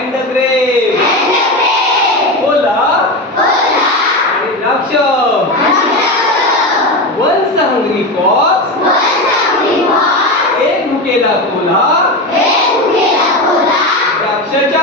Find the grave. Ola. Ola. Once a hungry fox. Once a hungry fox. एक भूखेला कोला. एक भूखेला कोला. द्राक्षाच्या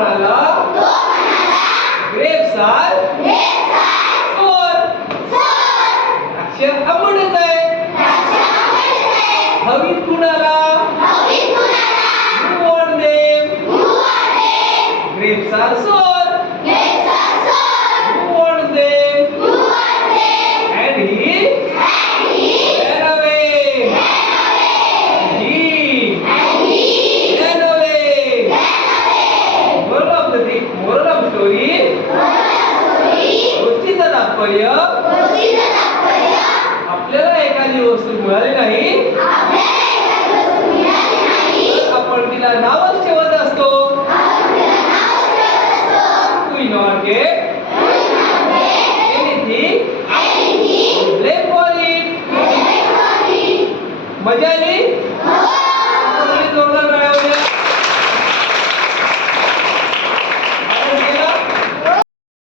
मरला दो grapes are grapes are four four अक्षर अमृत आहे अक्षर अमृत आहे हवी कुणाला चोरी गोष्टीचा तात्पर्य आपल्याला एखादी वस्तू मिळाली नाही आपण तिला नावच ठेवत